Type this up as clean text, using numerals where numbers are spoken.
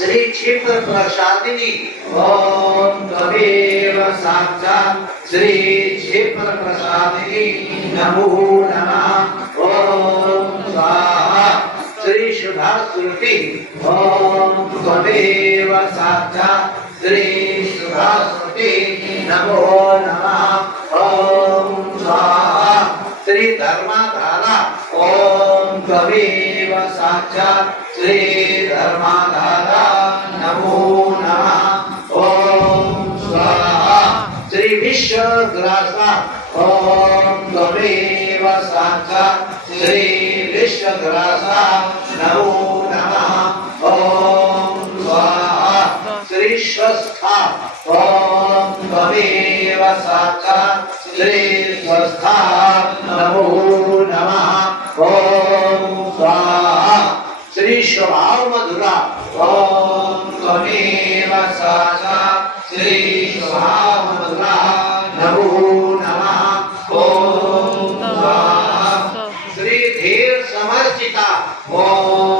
श्री क्षिप्र प्रसादिनी ओम त्वमेव साक्षात् श्री क्षिप्र प्रसादिनी नमो नमः ओम स्वाहा श्री सुधा श्रुति ओम त्वमेव साक्षात् श्री सुधा श्रुति नमो नमः ओम स्वाहा श्री धर्माधारा ओम त्वमेव साक्षात् श्री धर्माधारा नमो नमः ओम स्वाहा श्री विश्वग्रासा ओम त्वमेव साक्षात् श्री विश्वग्रासा नमो नमः ओम स्वाहा श्री स्वस्था ओम त्वमेव साक्षात् श्री स्वस्था नमो नमः ओम स्वाहा श्री स्वभाव मधुरा ओम त्वमेव साक्षात् श्री स्वभाव मधुरा नमो नमः ओम स्वाहा श्री धीर समर्चिता ओम